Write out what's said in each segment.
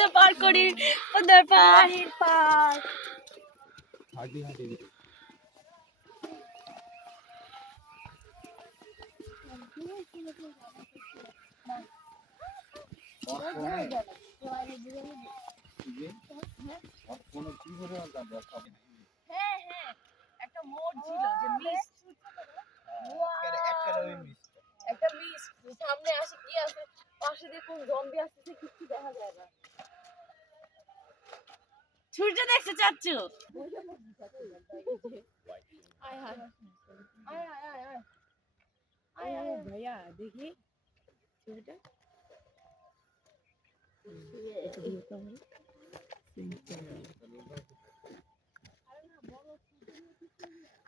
নদীতে পার করি। ওদের পার। পার। হাঁটি হাঁটি হ্যাঁ হ্যাঁ। একটা মোড় ছিল যে মিস। একটা মিস। সামনে আসে কি আছে পাশে দেখুন জম্বি আসতেছে কিছু দেখা যায় না। সূর্য দেখছে চাচ্ছু আয় হায় আয় আয় আয়। আয় আয় আয়। ভাইয়া দেখি। ছবিটা?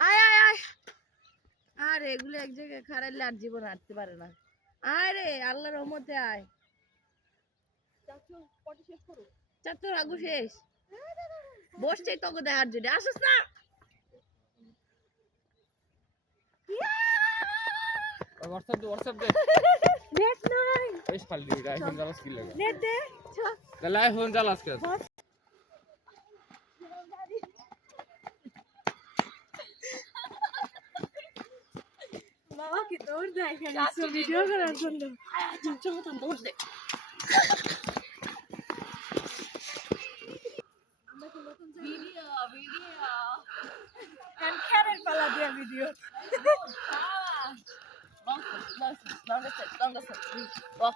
আয় আয় আয়। আরে এগুলো এক জায়গায় খারাইলে আর জীবন হাঁটতে পারে না। আয় রে আল্লাহর রহমতে আয়। চাচু আগু শেষ বসছেই তোকে দেখার জন্য আসিস না। হোয়াটসঅ্যাপ দে হোয়াটসঅ্যাপ দে। নেট নাই। বেশ ফাল দিবি আইফোন জ্বালাস কি লাগে? নেট দে তাহলে আইফোন জ্বালাস কে বাবা কি তোর দেয় এখানে ভিডিও করার জন্য চাচু মতন দোষ দে ভিডিও ভিডিও কান খেয়ারের পালা দিয়া video Longest, longest, longest, longest, longest. Walk,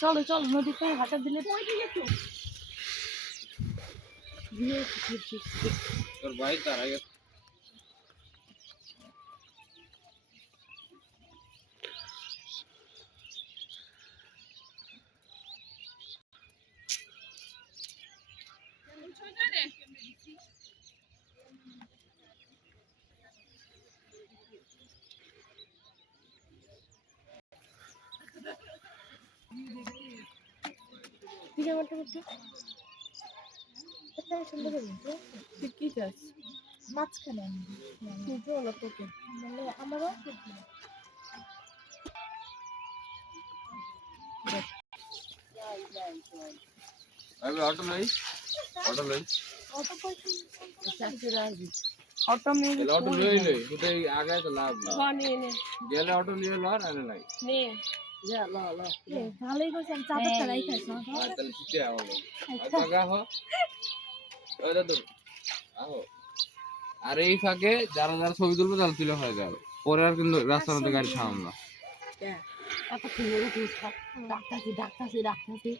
চলো চলো নদীতে হাঁটা দিলে তোর ভাই তার কি চাস? মাঝখানে মানে অটো অটো অটো অটো লই লই ওটাই তো লাভ না নে নে। গেলে অটো নিয়ে লর আনে নাই। নে। ভালোই করছেন চাদর চালাই খাইছ আর তাহলে আহো। এই ফাঁকে যারা যারা ছবি তুলবে তারা তুলে হয়ে যাবে পরে আর কিন্তু রাস্তার মধ্যে গাড়ি থামাম না। উঠিস ডাক্তারছি ডাক্তারছি ডাক্তারছি